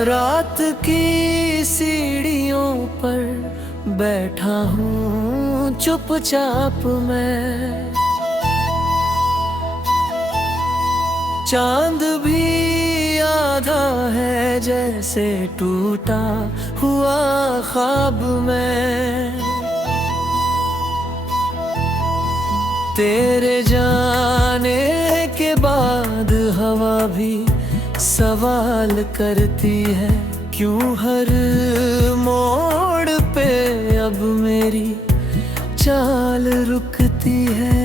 रात की सीढ़ियों पर बैठा हूँ चुपचाप मैं। चांद भी आधा है जैसे टूटा हुआ ख्वाब में। तेरे जाने के बाद हवा भी सवाल करती है, क्यों हर मोड़ पे अब मेरी चाल रुकती है।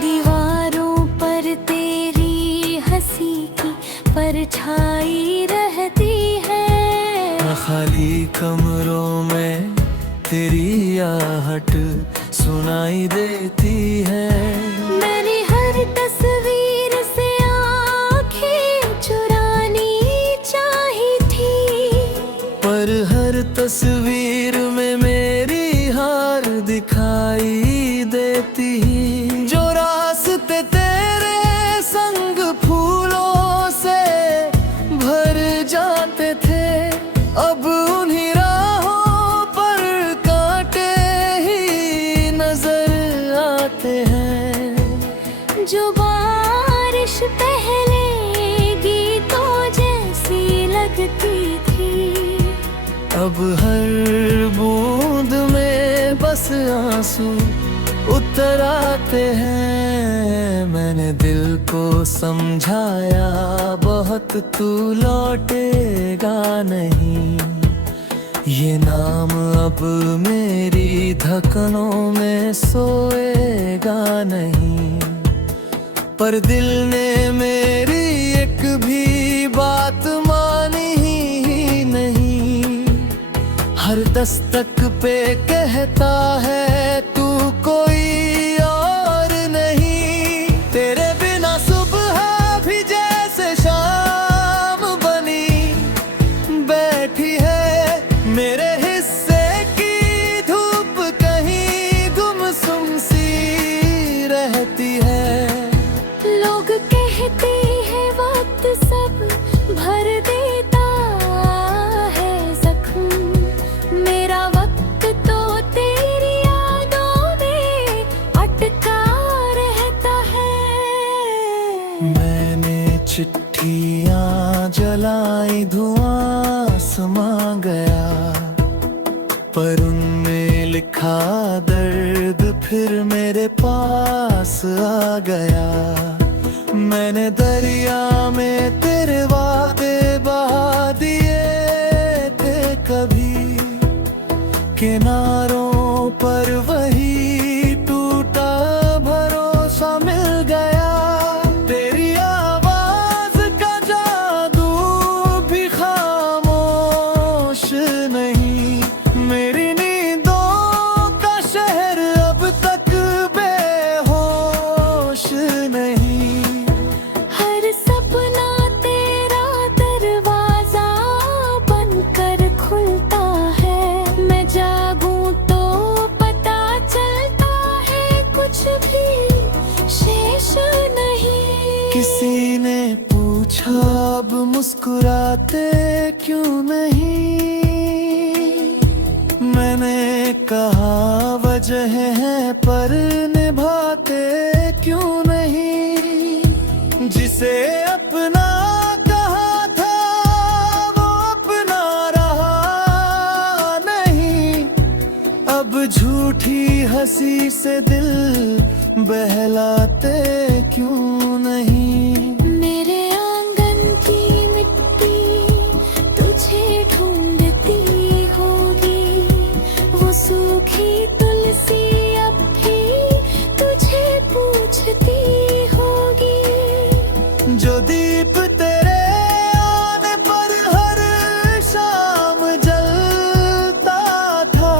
दीवारों पर तेरी हंसी की परछाई रहती है। खाली कमरों में तेरी आहट सुनाई देती है। मैंने हर तस्वीर से आंखें चुरानी चाही थी, पर हर तस्वीर में मेरी हार दिखाई देती। जो रास्ते तेरे संग फूलों से भर जाते थे, अब उन्हीं राहों पर कांटे ही नजर आते हैं। जो बारिश पहले गीतों जैसी लगती थी, अब हर बूंद में बस आंसू उतर आते हैं। मैंने दिल को समझाया बहुत, तू लौटेगा नहीं। ये नाम अब मेरी धड़कनों में सोएगा नहीं। पर दिल ने मेरी एक भी बात मानी ही नहीं। हर दस्तक पे कहता है तू कोई और नहीं। तेरे बिना सुबह भी जैसे शाम बनी बैठी है। मेरे हिस्से की धूप कहीं गुमसुम सी रहती है। लोग कहते हैं वक्त सब भर देता है जख्म। मेरा वक्त तो तेरी यादों में अटका रहता है। मैंने चिट्ठियाँ जलाई, धुआं समा गया, पर उनमें लिखा दर्द फिर मेरे पास आ गया। मैंने दरिया में तेरे वादे बहा दिए थे कभी, किनारों पर वही टूटा भरोसा मिल गया। तेरी आवाज का जादू भी खामोश नहीं। मेरी नींदों का शहर अब तक बेहोश नहीं। हर सपना तेरा दरवाजा बनकर खुलता है। मैं जागूं तो पता चलता है कुछ भी शेष नहीं। किसी ने पूछा अब मुस्कुराते क्यों नहीं। मैंने कहा वजह है पर निभाते क्यों नहीं। जिसे अपना कहा था वो अपना रहा नहीं। अब झूठी हंसी से दिल बहलाते क्यों नहीं। मेरे आंगन की मिट्टी तुझे ढूंढती होगी। वो सूखी तुलसी अब भी तुझे पूछती होगी। जो दीप तेरे आने पर हर शाम जलता था,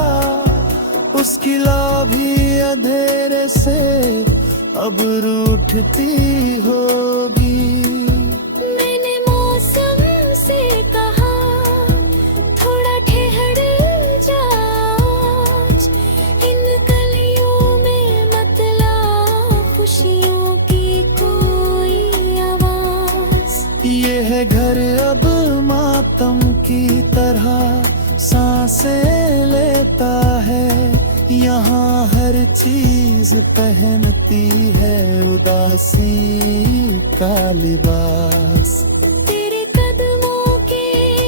उसकी लौ भी अंधेरे से अब रूठती होगी। मैंने मौसम से कहा थोड़ा ठहर जा, इन गलियों में मतलब खुशियों की कोई आवाज है घर अब मातम की तरह सांसें लेता है। यहाँ हर चीज पहनती है उदासी का लिबास। तेरे कदमों के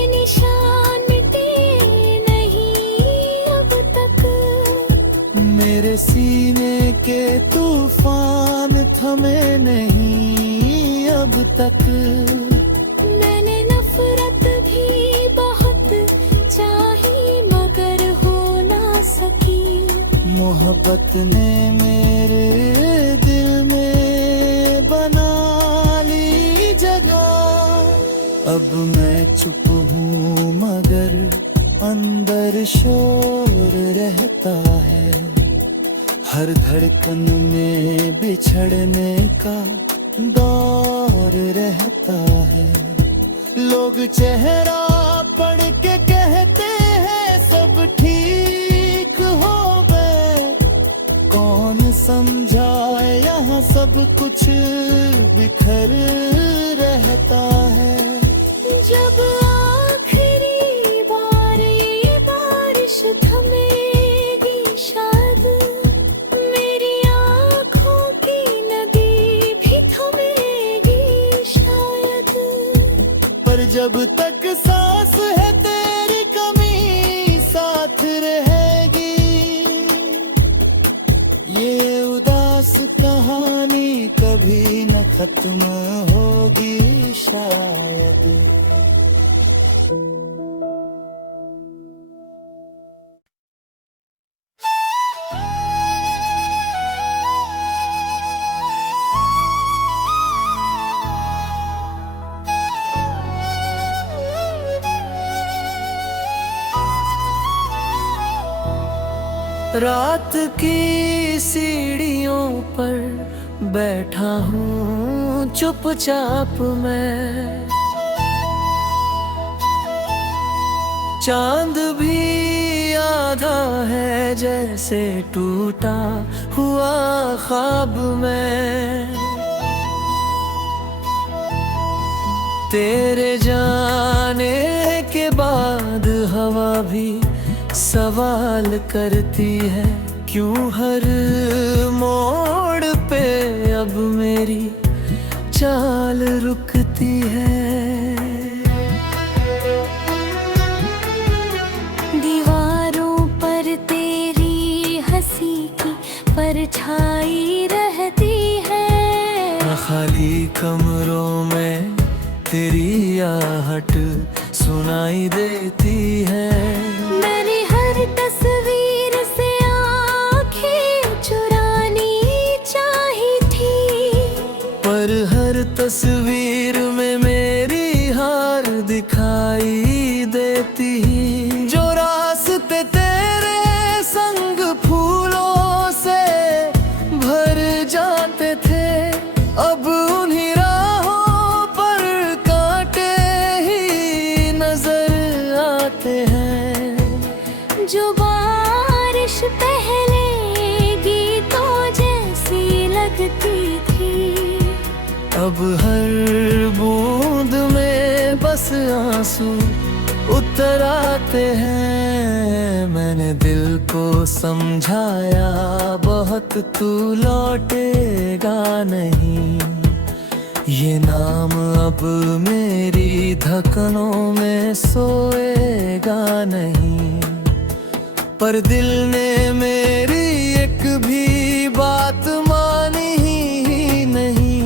निशान मिटे नहीं अब तक। मेरे सीने के तूफान थमे नहीं अब तक। मैंने नफरत भी बहुत चाही मगर हो ना सकी। मोहब्बत ने मेरे दिल में बना ली जगह। अब मैं चुप हूँ मगर अंदर शोर रहता है। हर धड़कन में बिछड़ने का दौर रहता है। लोग चेहरा पढ़ के कहते हैं सब ठीक हो गए। कौन समझाए यहाँ सब कुछ बिखर रहता है। जब आखिरी बार ये बारिश थमेगी शायद मेरी आँखों की नदी भी थमेगी शायद। पर जब तक सांस है तेरी कमी साथ रहेगी। ये उदास कहानी कभी न खत्म होगी शायद। रात की सीढ़ियों पर बैठा हूँ चुपचाप मैं। चांद भी आधा है जैसे टूटा हुआ ख्वाब में। तेरे जाने के बाद हवा भी सवाल करती है क्यों हर मोड़ पे अब मेरी चाल रुकती है। दीवारों पर तेरी हंसी की परछाई रहती है। खाली कमरों में तेरी आहट सुनाई देती है। मैंने हर तस्वीर से आंखें चुरानी चाही थी। पर हर तस्वीर में मेरी हार दिखाई देती। जो रास्ते तेरे संग फूलों से भर जाते थे अब उन्हीं राहों पर कांटे ही नजर आते हैं। जो बारिश पहले गीतों जैसी लगती थी अब हर बूंद में बस आंसू उतर आते हैं। मैंने दिल को समझाया बहुत तू लौटेगा नहीं। ये नाम अब मेरी धड़कनों में सोएगा नहीं। पर दिल ने मेरी एक भी बात मानी ही नहीं।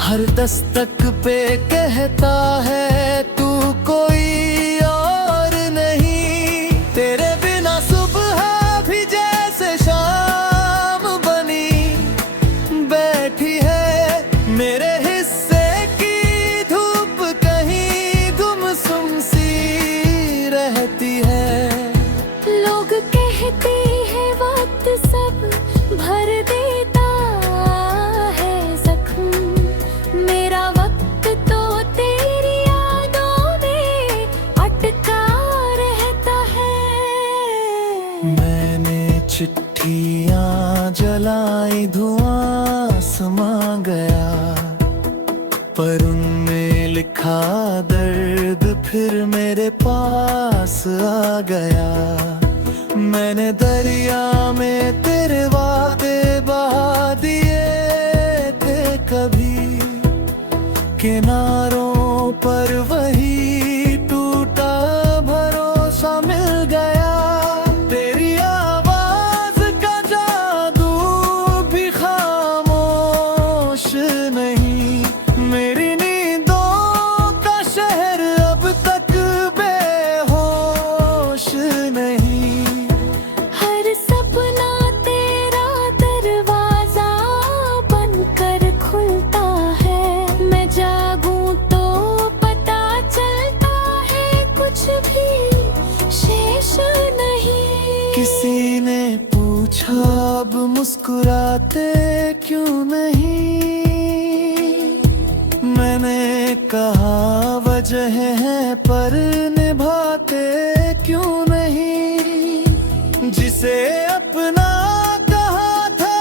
हर दस्तक पे कहता है तू कोई और नहीं। तेरे बिना सुबह भी जैसे शाम बनी बैठी है। मेरे हिस्से की धूप कहीं गुमसुम सी रहती है। लोग कहते हैं वक्त सब भर देता है जख्म। मेरा वक्त तो तेरी यादों में अटका रहता है। मैंने चिट्ठियाँ जलाई धुआं समा गया पर उनमें देखा दर्द फिर मेरे पास आ गया। मैंने दरिया में तेरे वादे बहा दिए थे कभी, किनारों पर वही टूटा भरोसा मिल गया। तेरी आवाज का जादू भी खामोश नहीं, मेरी नींदों का शहर अब तक बेहोश नहीं। हर सपना तेरा दरवाजा बनकर खुलता है, मैं जागूं तो पता चलता है कुछ भी शेष नहीं। किसी ने पूछा अब मुस्कुराते क्यों नहीं, मैंने कहा वजह है पर निभाते क्यों नहीं। जिसे अपना कहा था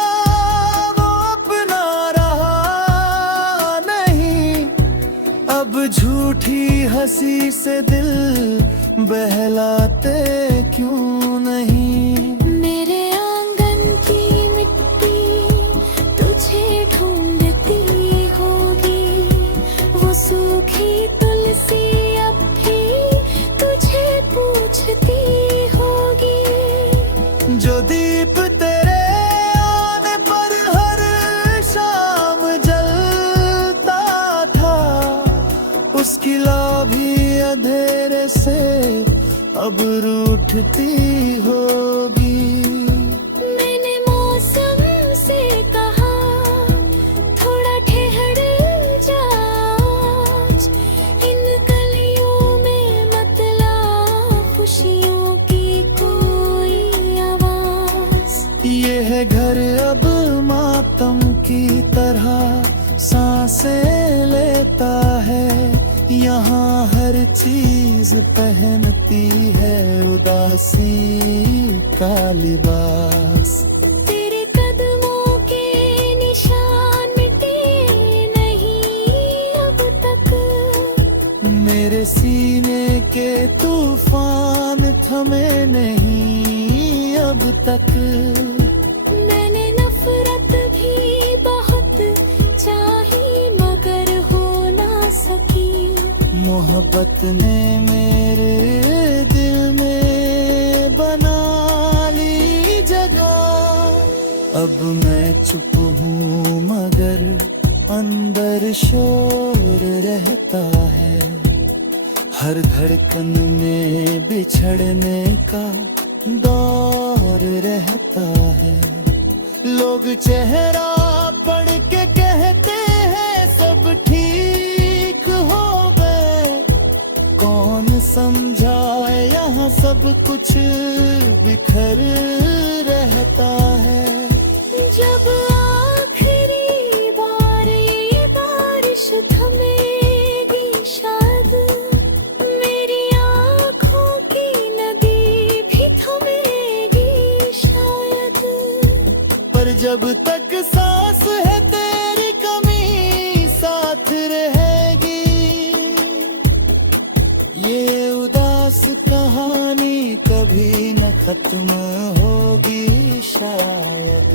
वो अपना रहा नहीं, अब झूठी हंसी से दिल बहलाते क्यों नहीं। मेरे आंगन की मिट्टी तुझे ढूंढती होगी, वो सूखी तुलसी अब भी तुझे पूछती होगी। जो दीप तेरे आने पर हर शाम जलता था, उसकी लौ भी अंधेरे से अब रूठती होगी। मैंने मौसम से कहा थोड़ा ठहर जा, इन गलियों में मत ला खुशियों की कोई आवाज। ये है घर अब मातम की तरह सांसें लेता है, यहाँ हर चीज पहनती है उदासी का लिबास। तेरे कदमों के निशान मिटे नहीं अब तक, मेरे सीने के तूफान थमे नहीं अब तक। मैंने नफरत भी बहुत चाही मगर हो ना सकी। मोहब्बत ने मेरे दिल में बना ली जगह। अब मैं चुप हूँ मगर अंदर शोर रहता है, हर धड़कन में बिछड़ने का दौर रहता है। लोग चेहरा पढ़ के कहते हैं सब ठीक हो गए, कौन समझाए यहाँ सब कुछ बिखर रहता है। जब आखिरी बार ये बारिश थमेगी शायद, मेरी आँखों की नदी भी थमेगी शायद। पर जब तक सांस है तेरी कमी साथ रहेगी, ये उदास कहानी कभी न खत्म होगी शायद।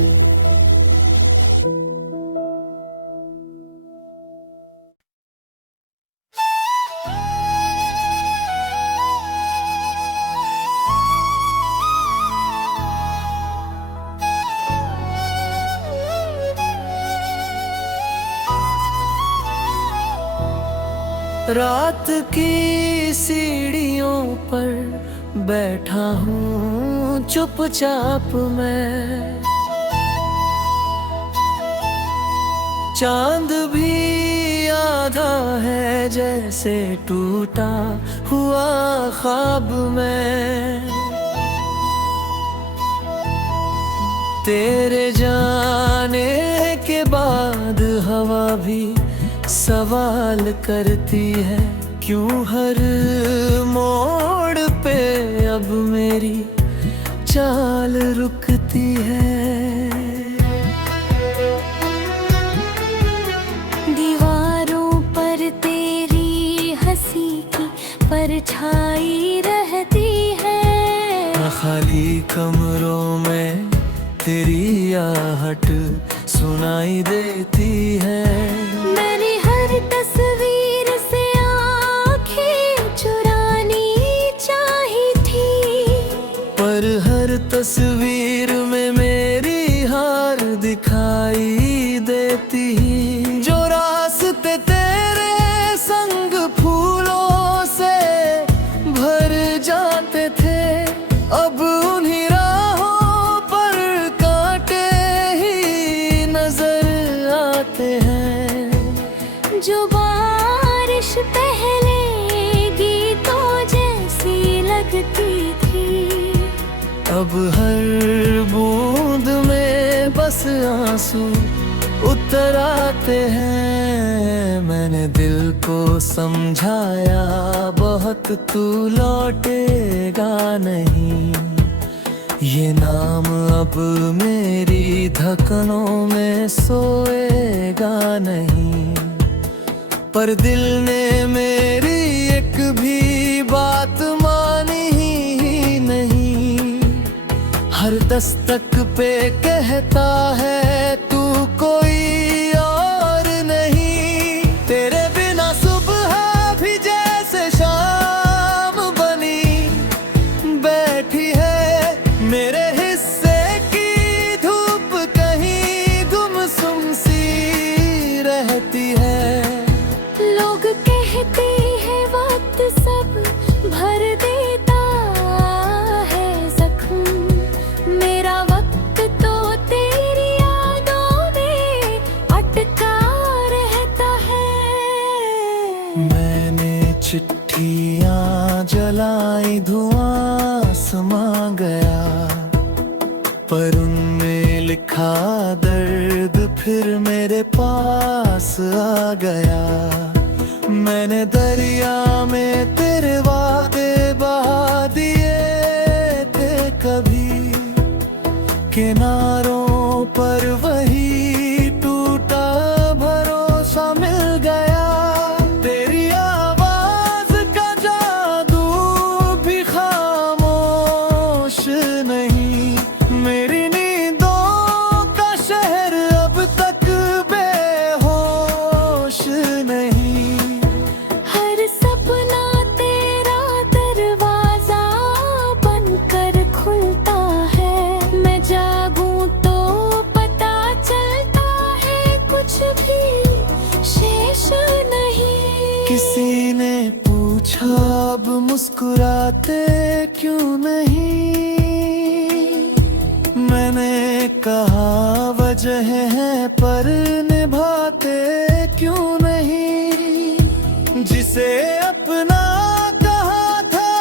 रात की सीढ़ियों पर बैठा हूँ चुपचाप मैं, चांद भी आधा है जैसे टूटा हुआ ख्वाब में। तेरे जाने के बाद हवा भी सवाल करती है, क्यों हर मोड़ पे अब मेरी चाल रुकती है। दीवारों पर तेरी कमरों में तेरी आहट सुनाई देती है। मैंने हर तस्वीर से आंखें चुरानी चाही थी, पर हर तस्वीर में मेरी हार दिखाई देती। जो रास्ते तेरे संग फूलों से भर जाते थे, अब उन्हीं राहों पर कांटे ही नजर आते हैं। जो बारिश पहले गीतों जैसी लगती थी, अब हर बूंद में बस आंसू उतर आते हैं। मैंने दिल को समझाया बहुत, तू लौटेगा नहीं। ये नाम अब मेरी धड़कनों में सोएगा नहीं। पर दिल ने मेरी एक भी बात मानी ही नहीं। हर दस्तक पे कहता है तू कोई और नहीं। तेरे बिना सुबह भी जैसे शाम बनी बैठी है। मेरे हिस्से की धूप कहीं गुमसुम सी रहती है। लोग कहते हैं वक्त सब भर देता है जख्म, मेरा वक्त तो तेरी यादों में अटका रहता है। मैंने चिट्ठियाँ जलाई, धुआं समा गया, पर उनमें लिखा दर्द फिर मेरे पास आ गया। मैंने दरिया में तेरे वादे बहा दिए थे कभी, किनारों पर वही टूटा भरोसा मिल गया। तेरी आवाज का जादू भी खामोश नहीं। मेरी नींदों का शहर अब तक बेहोश नहीं। हर सपना तेरा दरवाजा बनकर खुलता है। मैं जागूं तो पता चलता है कुछ भी शेष नहीं। किसी ने पूछा अब मुस्कुराते क्यों नहीं। मैंने कहा वजह है पर निभाते क्यों नहीं। जिसे अपना कहा था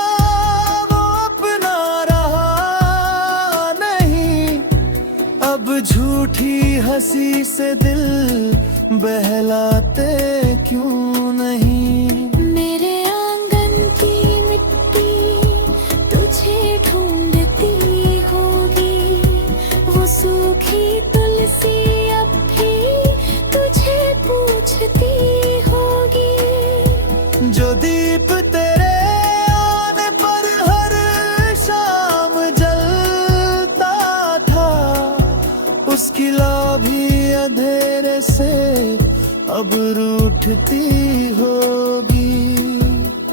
वो अपना रहा नहीं। अब झूठी हंसी से दिल बहलाते क्यों नहीं। मेरे आंगन की मिट्टी तुझे ढूंढती होगी, वो सूखी तुलसी अब भी तुझे पूछती होगी। जो दीप तेरे आने पर हर शाम जलता था, उसकी लौ भी अंधेरे से अब रूठती होगी।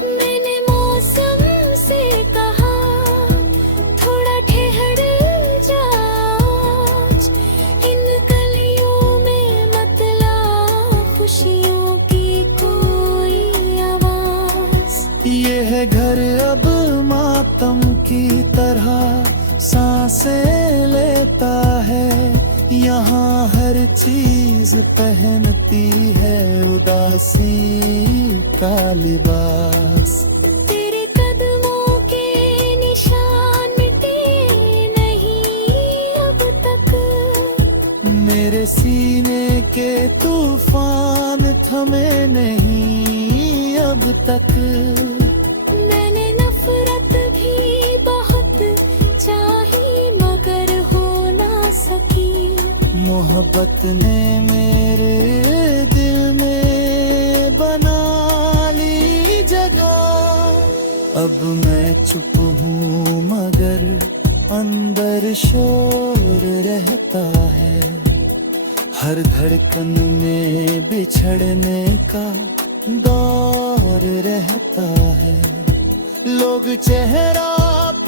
मैंने मौसम से कहा थोड़ा ठहर जा, इन गलियों में मत ला खुशियों की कोई आवाज। ये है घर अब मातम की तरह सांसें लेता है। यहाँ हर चीज पहनती है उदासी का लिबास। तेरे कदमों के निशान मिटे नहीं अब तक। मेरे सीने के तूफान थमे नहीं अब तक। मैंने नफरत भी बहुत चाही मगर हो ना सकी। मोहब्बत ने मेरे दिल में बना ली जगह। अब मैं चुप हूँ मगर अंदर शोर रहता है, हर धड़कन में बिछड़ने का दौर रहता है। लोग चेहरा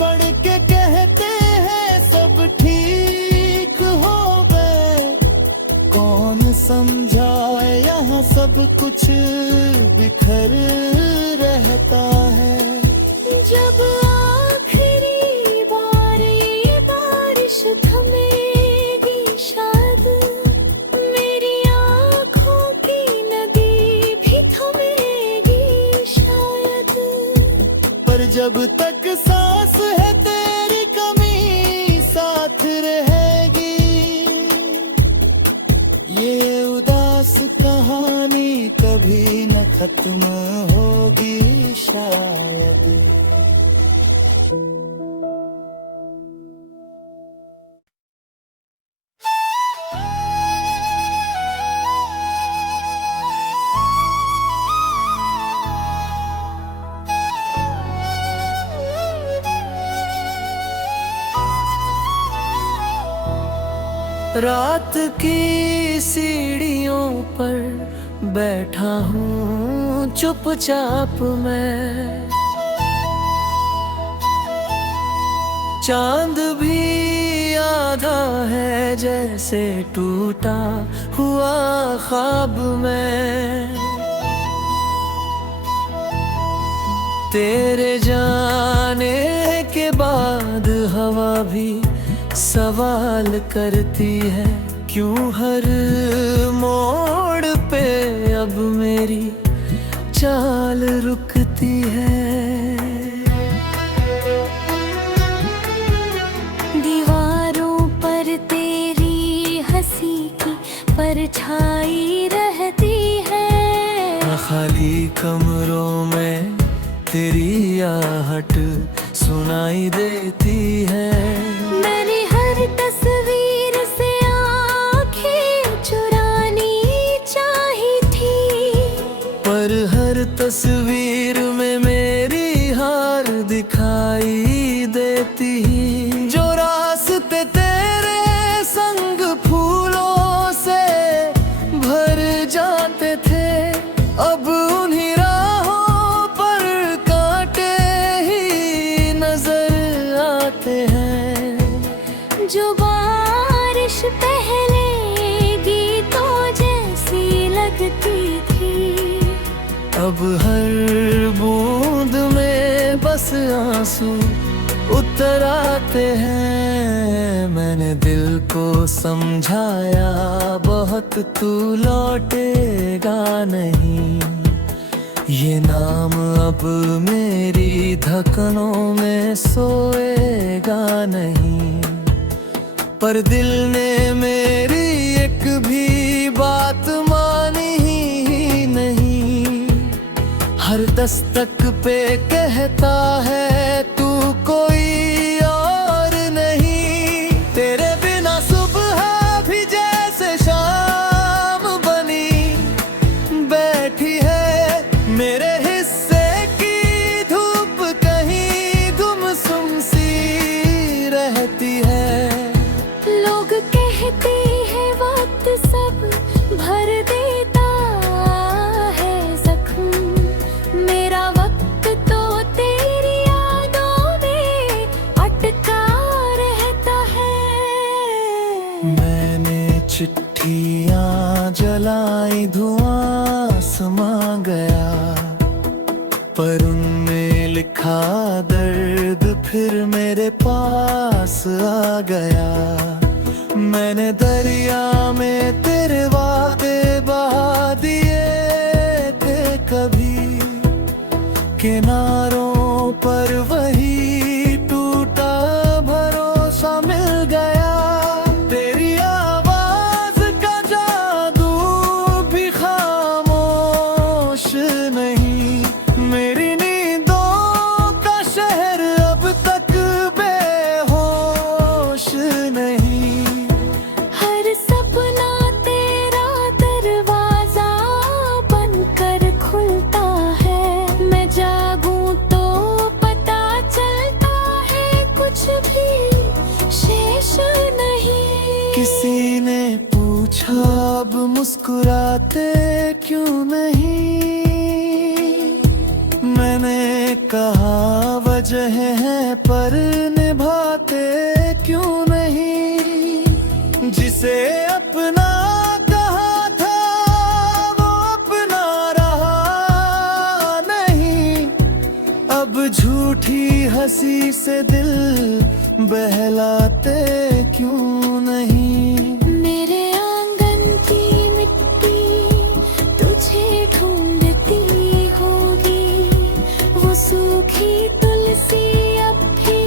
पढ़ के कहते हैं सब ठीक हो गए, कौन समझाए यहाँ सब कुछ बिखर रहता है। जब आखिरी बार ये बारिश थमेगी शायद, मेरी आँखों की नदी भी थमेगी शायद। पर जब तक सांस है तेरी कमी साथ रहेगी, ये उदास कहानी कभी न खत्म होगी शायद। रात की सीढ़ियों पर बैठा हूँ चुपचाप मैं, चांद भी आधा है जैसे टूटा हुआ ख्वाब में। तेरे जाने के बाद हवा भी सवाल करती है, क्यों हर मोड़ पे अब मेरी चाल रुकती है। दीवारों पर तेरी हंसी की परछाई रहती है, खाली कमरों में तेरी आहट सुनाई देती है। मैंने हर तस्वीर से आंखें चुरानी चाही थी, पर हर तस्वीर में मेरी हार दिखाई देती। जो रास्ते तेरे संग फूलों से भर जाते थे, अब उन्हीं राहों पर कांटे ही नजर आते हैं। जो बारिश पहले गीतों जैसी लगती थी, अब हर बूंद में बस आंसू उतर आते हैं। मैंने दिल को समझाया बहुत, तू लौटेगा नहीं, ये नाम अब मेरी धड़कनों में सोएगा नहीं। पर दिल ने मेरी एक भी बात मानी ही नहीं, हर दस्तक पे कहता है तू कोई और नहीं। तेरे बिना सुबह भी जैसे शाम बनी बैठी है, मेरे हिस्से की धूप कहीं गुमसुम सी रहती है। लोग कहते हैं वक्त सब भर देता है जख्म, मेरा वक्त तो तेरी यादों में अटका रहता है। मैंने चिट्ठियाँ जलाई, धुआं समा गया, पर उनमें लिखा दर्द फिर मेरे पास आ गया। मैंने दरिया में तेरे वादे बहा दिए थे कभी, किनारों पर वही टूटा भरोसा मिल गया। तेरी आवाज का जादू भी खामोश नहीं, मेरी नींदों का शहर अब तक बेहोश नहीं। हर सपना तेरा दरवाजा बनकर खुलता है, मैं जागूं बहलाते क्यों नहीं। मैंने कहा वजह है पर निभाते क्यों नहीं। जिसे अपना कहा था वो अपना रहा नहीं। अब झूठी हंसी से दिल बहलाते क्यों नहीं। मेरे आंगन की मिट्टी तुझे ढूंढती होगी, वो सूखी तुलसी अब भी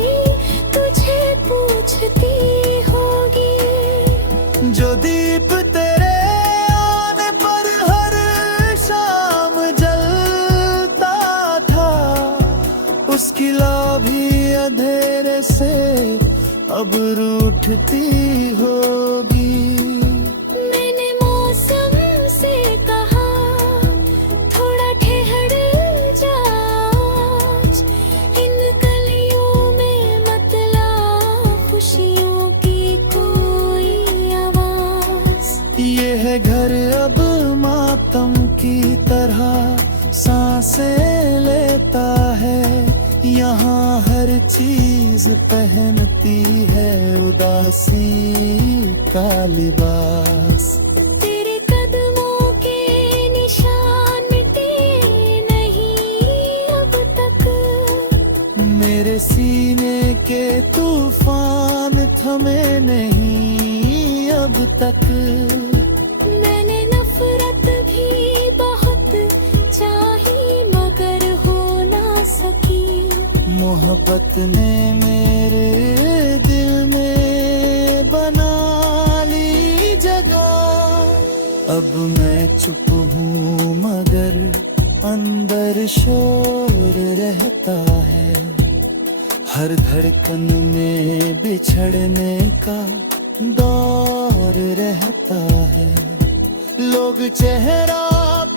तुझे पूछती होगी। जो दीप तेरे आने पर हर शाम जलता था, उसकी लौ भी अंधेरे से अब रूठती होगी। मैंने मौसम से कहा थोड़ा ठहर जा, इन कलियों में मत ला खुशियों की कोई आवाज। ये है घर अब मातम की तरह सांसें लेता है। यहाँ हर चीज पहनती है उदासी का लिबास। तेरे कदमों के निशान मिटे नहीं अब तक, मेरे सीने के तूफान थमे नहीं अब तक। मैंने नफरत भी बहुत चाही मगर हो ना सकी। मोहब्बत ने मेरे दिल में बना ली जगह। अब मैं चुप हूँ मगर अंदर शोर रहता है। हर धड़कन में बिछड़ने का दौर रहता है। लोग चेहरा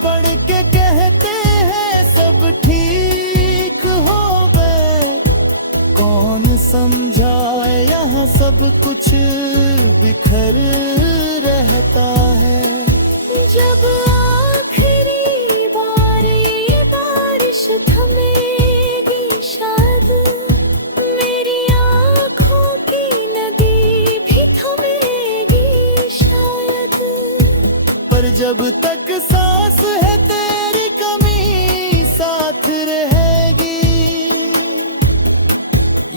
पढ़ के कहते हैं सब ठीक हो गए। कौन समझाए यहाँ सब कुछ बिखर रहता है। जब आखिरी बार ये बारिश थमेगी शायद, मेरी आँखों की नदी भी थमेगी शायद। पर जब तक सांस है तेरी कमी साथ रहेगी।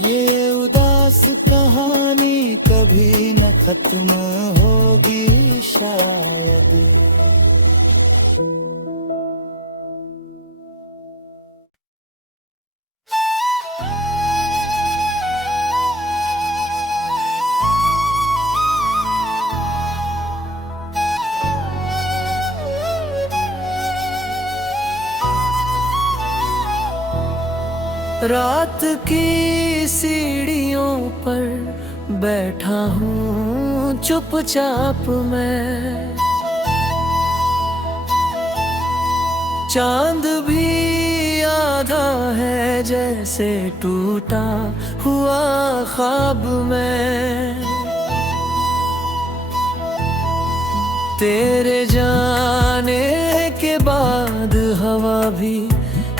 ये उदास कहानी कभी न खत्म होगी शायद। रात की सीढ़ियों पर बैठा हूँ चुपचाप मैं। चांद भी आधा है जैसे टूटा हुआ ख्वाब में। तेरे जाने के बाद हवा भी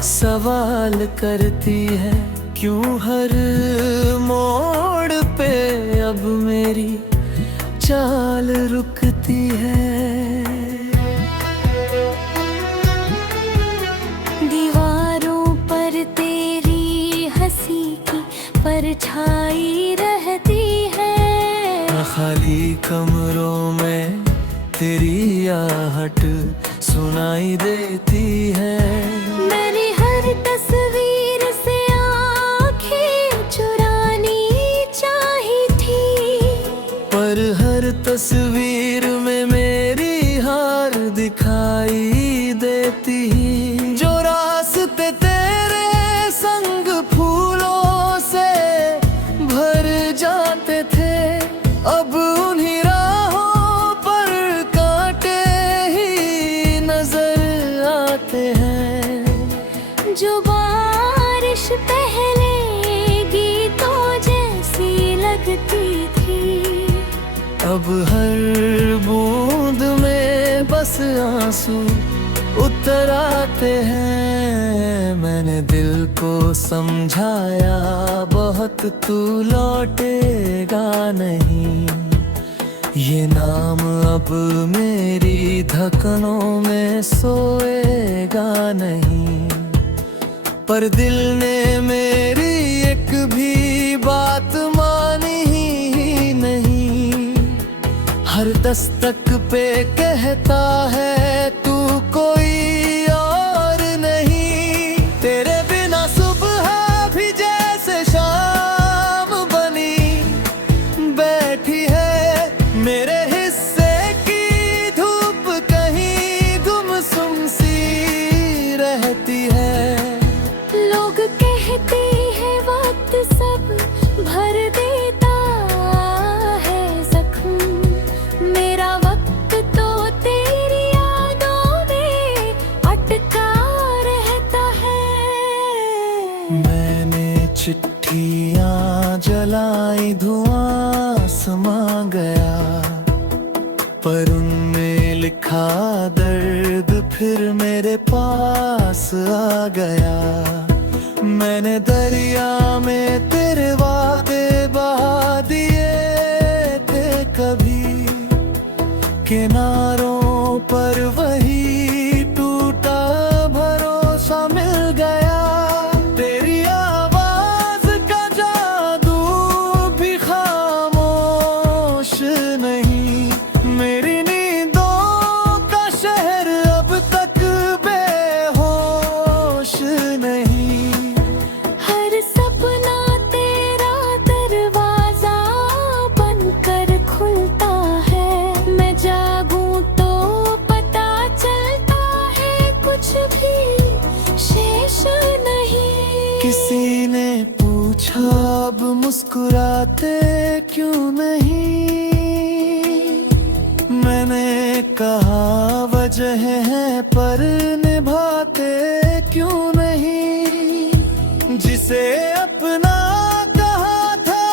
सवाल करती है, क्यों हर मोड़ पे अब मेरी चाल रुकती है। दीवारों पर तेरी हंसी की परछाई रहती है। खाली कमरों में तेरी आहट सुनाई देती है। मैंने हर तस्वीर से आंखें चुरानी चाही थी, पर हर तस्वीर में मेरी हार दिखाई देती। जो रास्ते तेरे संग फूलों से भर जाते थे, अब उन्हीं राहों पर कांटे ही नजर आंसू उतर आते हैं। मैंने दिल को समझाया बहुत, तू लौटेगा नहीं। ये नाम अब मेरी धड़कनों में सोएगा नहीं। पर दिल ने मेरी एक भी बात मानी ही नहीं। हर दस्तक पे कहता है तू कोई और नहीं। तेरे बिना सुबह भी जैसे शाम बनी बैठी है। मेरे हिस्से की धूप कहीं गुमसुम सी रहती है। लोग कहते हैं वक्त सब भर देता है जख्म। मेरा वक्त तो तेरी यादों में अटका रहता है। मैंने चिट्ठियाँ जलाई, धुआं समा गया, पर उनमें लिखा दर्द फिर मेरे पास आ गया। मैंने दरिया में तेरे वादे बहा दिए थे कभी। किनारों पर वही टूटा भरोसा मिल गया। तेरी आवाज का जादू भी खामोश नहीं। मेरी नींदों का शहर अब तक बेहोश नहीं। हर सपना तेरा दरवाजा बनकर खुलता है। मैं जागूं तो पता चलता है कुछ भी शेष नहीं। किसी ने पूछा अब मुस्कुराते क्यों नहीं। मैंने कहा वजह है पर निभाते क्यों नहीं। जिसे अपना कहा था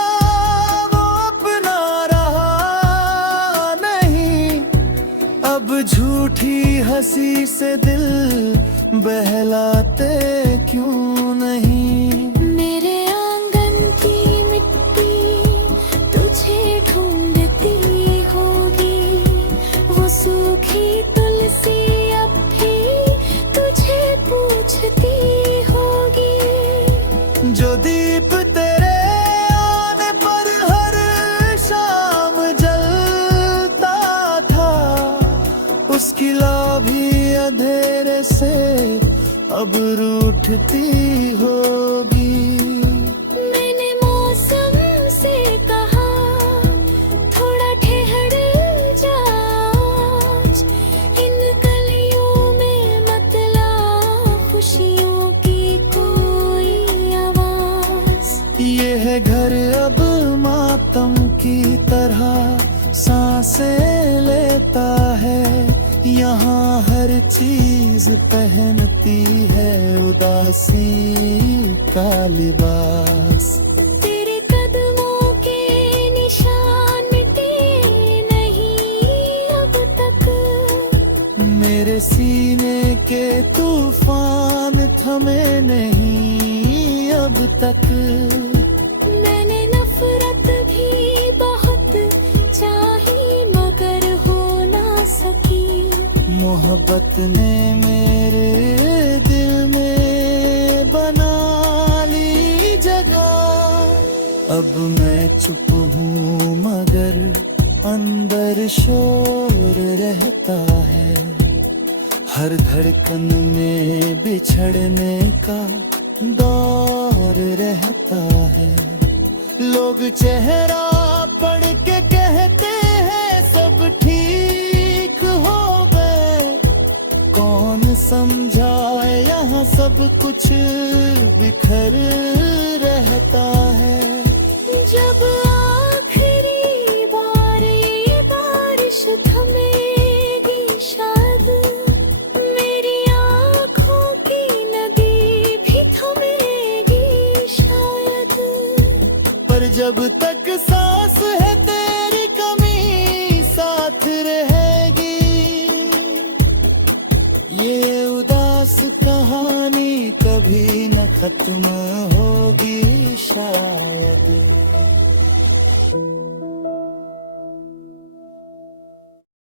वो अपना रहा नहीं। अब झूठी हंसी से दिल बहलाते क्यों नहीं। मेरे आंगन की मिट्टी तुझे ढूंढती होगी। वो सूखी तुलसी अब भी तुझे पूछती होगी। जो दीप तेरे आने पर हर शाम जलता था, उसकी लौ भी अंधेरे से अब रूठती होगी। मैंने मौसम से कहा थोड़ा ठहर जा। इन गलियों में मत ला खुशियों की कोई आवाज। ये है घर अब मातम की तरह सांसें लेता है। यहाँ हर चीज पहनती है उदासी का लिबास। तेरे कदमों के निशान मिटे नहीं अब तक। मेरे सीने के तूफान थमे नहीं अब तक। मैंने नफरत भी बहुत चाही मगर हो ना सकी। मोहब्बत ने मेरे दिल में बना ली जगह। अब मैं चुप हूँ मगर अंदर शोर रहता है। हर धड़कन में बिछड़ने का दौर रहता है। लोग चेहरा पढ़ के कहते हैं सब ठीक हो गए। कौन समझाए यहाँ सब कुछ बिखर रहता है। जब आखिरी बार ये बारिश थमेगी शायद। मेरी आँखों की नदी भी थमेगी शायद। पर जब तक सांस है तेरी कमी साथ रहेगी। कहानी कभी न खत्म होगी शायद।